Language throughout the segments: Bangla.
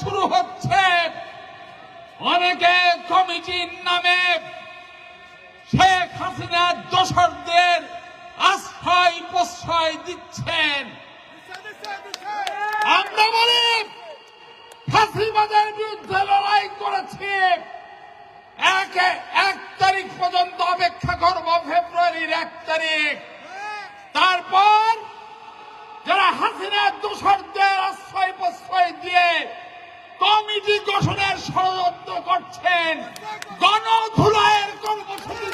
শুরু হচ্ছে। অনেকে কমিটির নামে শেখ হাসিনার দোসরদের আশ্রয় প্রশ্রয় দিচ্ছেন। আমরা বলি, ফাঁসিবাদের বিরুদ্ধে লড়াই করেছি। এক এক তারিখ পর্যন্ত অপেক্ষা করব, ফেব্রুয়ারির এক তারিখ। তারপর যারা হাসিনার দোসরদের আশ্রয় প্রশ্রয় দিয়ে কমিটি গঠনের ষড়যন্ত্র করছেন। গণধুলায়ের কর্মসূচি।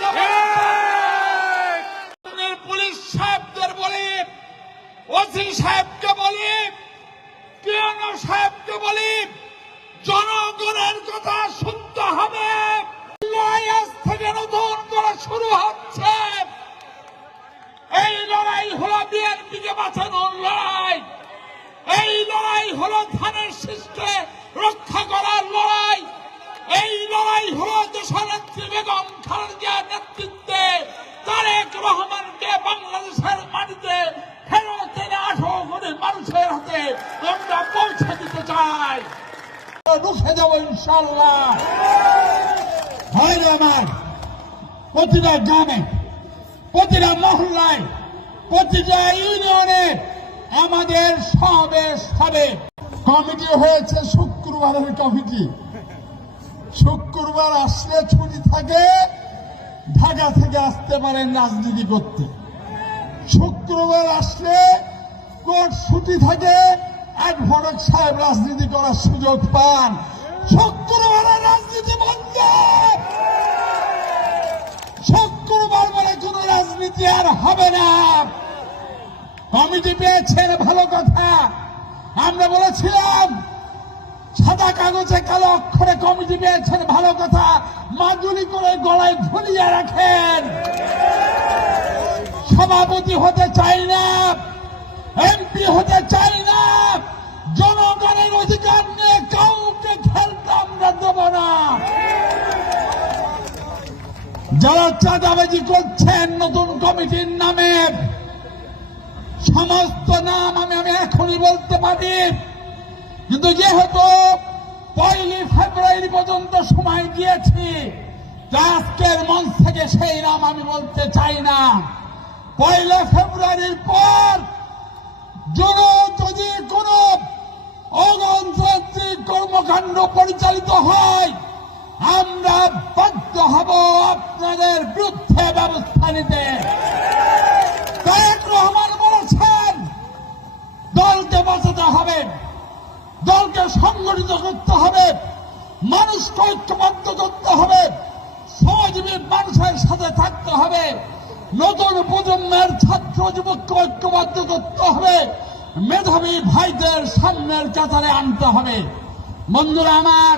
পুলিশ সাহেবদের বলি, ওসি সাহেবকে বলি সাহেবকে বলি, জনগণের কথা শুনতে হবে। থেকে নতুন করে শুরু হচ্ছে। এই লড়াই হলো বিএনপিকে বাঁচানোর লড়াই। এই লড়াই হলো ধানের শীষকে রক্ষা করার লড়াই। এই লড়াই হলো দেশনেত্রী বেগম খালেদা নেতৃত্বে তারেক রহমানকে বাংলাদেশের মাটিতে ফেরত এনে আঠারো কোটি মানুষের হাতে আমরা পৌঁছে দিতে চাই। রুখে দেবো ইনশাল্লাহ আমার। প্রতিটা গ্রামে, প্রতিটা মহল্লায়, প্রতিটা ইউনিয়নে আমাদের সমাবেশ হবে। কমিটি হয়েছে শুক্রবারের কমিটি শুক্রবার আসলে ছুটি থাকে, ঢাকা থেকে আসতে পারেন রাজনীতি করতে। শুক্রবার আসলে কোর্ট ছুটি থাকে, অ্যাডভোকেট সাহেব রাজনীতি করার সুযোগ পান। শুক্রবারে রাজনীতি বন্ধ! শুক্রবার বলে কোন রাজনীতি আর হবে না। কমিটি পেয়েছেন, ভালো কথা। আমরা বলেছিলাম সাদা কাগজে কালো অক্ষরে কমিটি পেয়েছেন, ভালো কথা। মাদুলি করে গলায় ঝুলিয়ে রাখেন। সভাপতি হতে চাই না এমপি হতে চাই না। জনগণের অধিকার নিয়ে কাউকে খেলতে আমরা দেব না। যারা চাঁদাবাজি করছেন নতুন কমিটির নামে, সমস্ত নাম আমি আমি এখনই বলতে পারি। কিন্তু যেহেতু পয়লি ফেব্রুয়ারি পর্যন্ত সময় দিয়েছি আজকের মঞ্চ থেকে সেই নাম আমি বলতে চাই না। পয়লা ফেব্রুয়ারির পর যেন যদি কোন অগণতান্ত্রিক কর্মকাণ্ড পরিচালিত হয়, আমরা বাধ্য হব আপনাদের বিরুদ্ধে ব্যবস্থা নিতে। তারেক রহমান বলেছেন, দলকে বাঁচাতে হবে। দলকে সংগঠিত করতে হবে, মানুষকে ঐক্যবদ্ধ করতে হবে সহজীবী মানুষের সাথে থাকতে হবে, নতুন প্রজন্মের ছাত্র যুবককে ঐক্যবদ্ধ করতে হবে, মেধাবী ভাইদের সামনের কাতারে আনতে হবে। বন্ধুরা আমার,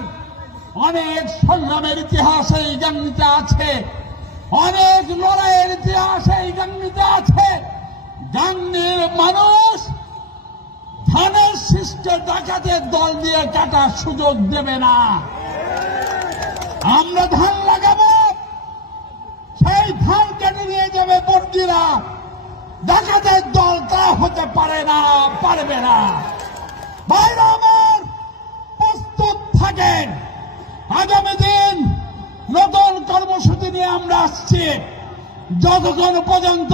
অনেক সংগ্রামের ইতিহাস এই গাঙ্গিতে আছে, অনেক লড়াইয়ের ইতিহাস এই গাঙ্গিতে আছে। গাঙ্গির মানুষ শিষ্টে ডাকাতের দল দিয়ে কাটার সুযোগ দেবে না। আমরা ধান লাগাবো, সেই ধান কেটে নিয়ে যাবে বর্দিরা ডাকাতের দল তা হতে পারে না, পারবে না। ভাইরা আমার, প্রস্তুত থাকেন। আগামী দিন নতুন কর্মসূচি নিয়ে আমরা আসছি। যতক্ষণ পর্যন্ত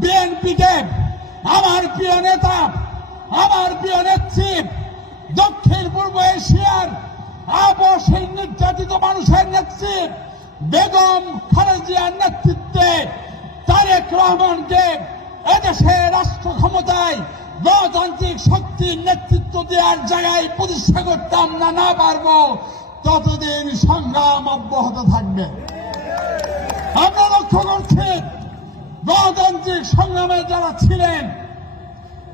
বিএনপিকে, আমার প্রিয় নেতা আমার প্রিয় নেত্রী, দক্ষিণ পূর্ব এশিয়ার আবশ্যই নির্যাতিত মানুষের নেত্রী, বেগম খালেজিয়ার নেতৃত্বে তারেক রহমানকে এদেশে রাষ্ট্র ক্ষমতায় গণতান্ত্রিক শক্তির নেতৃত্ব দেওয়ার জায়গায় প্রতিষ্ঠা করতে আমরা না পারব। ততদিন সংগ্রাম অব্যাহত থাকবে। আমরা লক্ষ্য করছি গণতান্ত্রিক সংগ্রামে যারা ছিলেন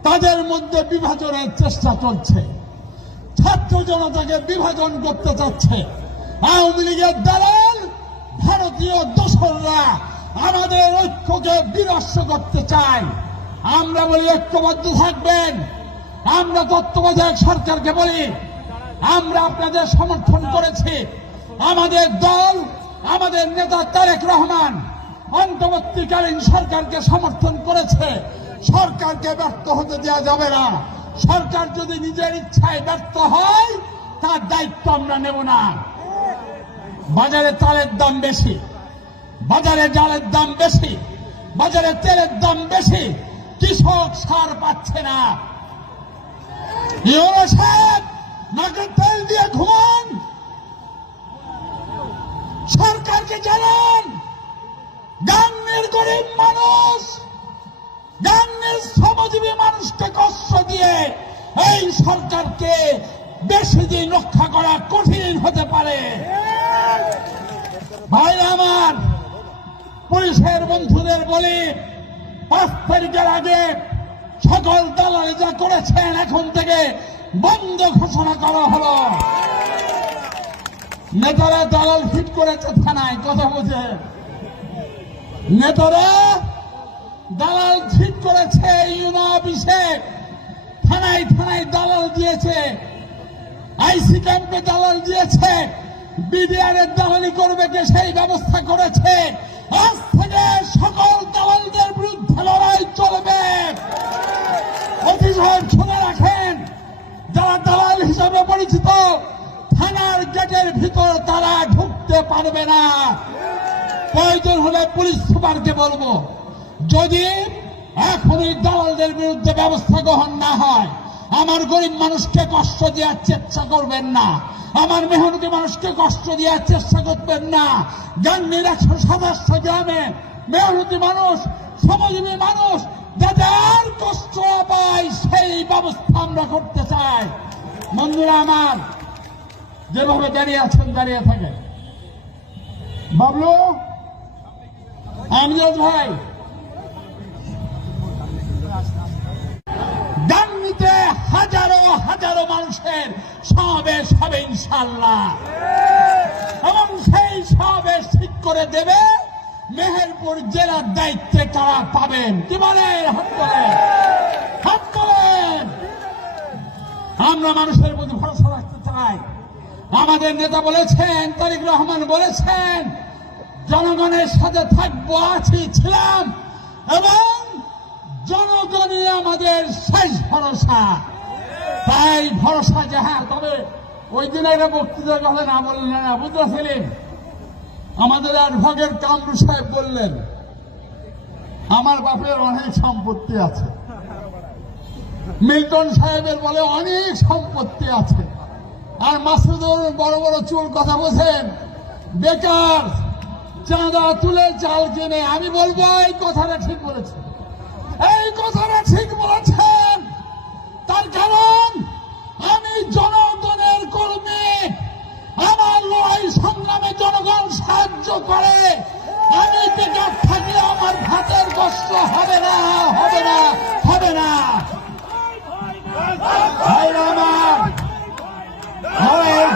তাদের মধ্যে বিভাজনের চেষ্টা চলছে। ছাত্র জনতাকে বিভাজন করতে চাচ্ছে। আওয়ামী লীগের দালাল, ভারতীয় দোসররা আমাদের ঐক্যকে বিনষ্ট করতে চায়। আমরা বলি, ঐক্যবদ্ধ থাকবেন। আমরা তত্ত্বাবধায়ক সরকারকে বলি, আমরা আপনাদের সমর্থন করেছি। আমাদের দল, আমাদের নেতা তারেক রহমান অন্তর্বর্তীকালীন সরকারকে সমর্থন করেছে। সরকারকে ব্যর্থ হতে দেওয়া যাবে না। সরকার যদি নিজের ইচ্ছায় ব্যর্থ হয়, তার দায়িত্ব আমরা নেব না। বাজারে চালের দাম বেশি, বাজারে ডালের দাম বেশি, বাজারে তেলের দাম বেশি, কৃষক সার পাচ্ছে না। নাকের তেল দিয়ে ঘুমান। সরকারকে জানান শ্রমজীবী মানুষকে কষ্ট দিয়ে এই সরকারকে বেশি দিন রক্ষা করা কঠিন হতে পারে। ভাই আমার, পুলিশের বন্ধুদের বলি, পাঁচ তারিখের আগে সকল দালালি যা করেছেন, এখন থেকে বন্ধ ঘোষণা করা হলো। নেতারা দালাল ফিট করেছে থানায়, কথা বলছে নেতারা দালাল ঠিক করেছে ইউনো অফিসে। থানায় থানায় দালাল দিয়েছে। আইসি ক্যাম্পে দালাল দিয়েছে। বিডিআর এর দালালি করবে কে সেই ব্যবস্থা করেছে। আজ থেকে সকল দালালদের বিরুদ্ধে লড়াই চলবে। অতি সাহেব শুনে রাখেন, যারা দালাল হিসাবে পরিচিত, থানার গেটের ভিতর তারা ঢুকতে পারবে না। প্রয়োজন হলে পুলিশ সুপারকে বলব। যদি এখনই দালালদের বিরুদ্ধে ব্যবস্থা গ্রহণ না হয়, আমার গরিব মানুষকে কষ্ট দেওয়ার চেষ্টা করবেন না। আমার মেহনতি মানুষকে কষ্ট দেওয়ার চেষ্টা করবেন না। গান্ধীর একশো সদস্য গ্রামে মেহনতি মানুষ, শ্রমজীবী মানুষ যাতে আর কষ্ট পায় সেই ব্যবস্থা আমরা করতে চাই। বন্ধুরা আমার, যেভাবে দাঁড়িয়ে আছেন, দাঁড়িয়ে থাকে বাবলু আমজাদ ভাই ডান্ডিতে হাজারো হাজারো মানুষের সমাবেশ হবে ইনশাল্লাহ এবং সেই সমাবেশ ঠিক করে দেবে মেহেরপুর জেলার দায়িত্বে তারা পাবেন। কি বলেন? আমরা মানুষের প্রতি ভরসা রাখতে চাই। আমাদের নেতা বলেছেন, তারিক রহমান বলেছেন, জনগণের সাথে থাকব, আছি, ছিলাম, এবং আমাদের শেষ ভরসা। তাই ভরসা যাহার তবে ওই দিন একটা বক্তৃতার কথা না বললেন না বুঝতেছিলেন আমাদের অ্যাডভোকেট কামরু সাহেব বললেন, আমার বাপের অনেক সম্পত্তি আছে। মিল্টন সাহেবের বলে অনেক সম্পত্তি আছে। আর মাসুদুর বড় বড় চুল কথা বলছেন, বেকার, চাঁদা তুলে চাল কিনে। আমি বলব এই কথাটা ঠিক বলেছেন। এই কথাটা ঠিক বলেছেন। তার কারণ, আমি জনগণের কর্মী আমার লড়াই সংগ্রামে জনগণ সাহায্য করে। আমি বেকার থাকলে আমার ভাতের কষ্ট হবে না হবে না হবে না।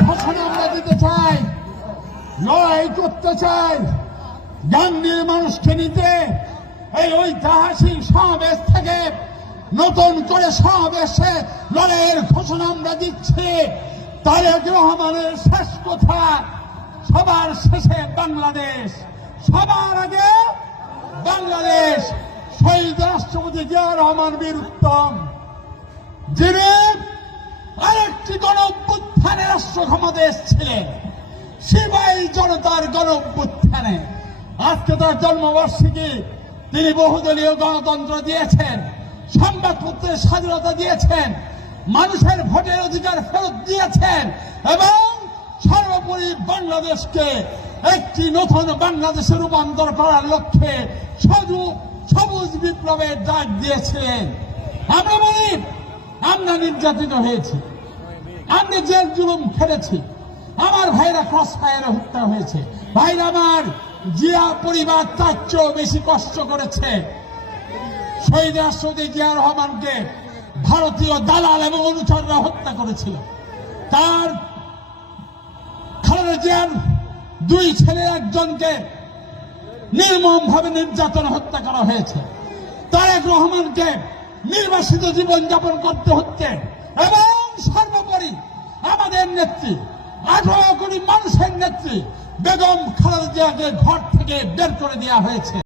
ঘোষণা দিতে চাই, লড়াই করতে চাই। গান্ধীর মানুষকে নিতে এই ঐতিহাসিক সমাবেশ থেকে নতুন করে সমাবেশে লড়াইয়ের ঘোষণা আমরা দিচ্ছি। তারেক রহমানের শেষ কথা, সবার শেষে বাংলাদেশ। সবার আগে বাংলাদেশ। শহীদ রাষ্ট্রপতি জিয়া রহমান বীর উত্তম। যিনি আরেকটি গণ রাষ্ট্র ক্ষমতা এসেছিলেন সিপাহী জনতার গণ আজকে তার জন্মবার্ষিকী তিনি বহুদলীয় গণতন্ত্র দিয়েছেন, সংবাদপত্রের স্বাধীনতা দিয়েছেন, মানুষের ভোটের অধিকার ফেরত দিয়েছেন এবং সর্বোপরি বাংলাদেশকে একটি নতুন বাংলাদেশে রূপান্তর করার লক্ষ্যে সজু- সবুজ বিপ্লবের ডাক দিয়েছিলেন। আমরা বলি, আমরা নির্যাতিত হয়েছি। আমরা জেল জুলুম খেলেছি আমার ভাইরা ক্রস ফায়ারে হত্যা হয়েছে। ভাইরা আমার জিয়া পরিবার তার চেয়েও বেশি কষ্ট করেছে। শহীদ রাষ্ট্রপতি জিয়া রহমানকে ভারতীয় দালাল এবং অনুচররা হত্যা করেছিল। তার খালেদা দুই ছেলে একজনকে নির্মম ভাবে নির্যাতন হত্যা করা হয়েছে। তারেক রহমানকে নির্বাসিত জীবন যাপন করতে হচ্ছে এবং সর্বোপরি আমাদের নেত্রী, আঠারো কোটি মানুষের নেত্রী বেগম খালেদা জিয়াকে ঘর থেকে বের করে দেওয়া হয়েছে।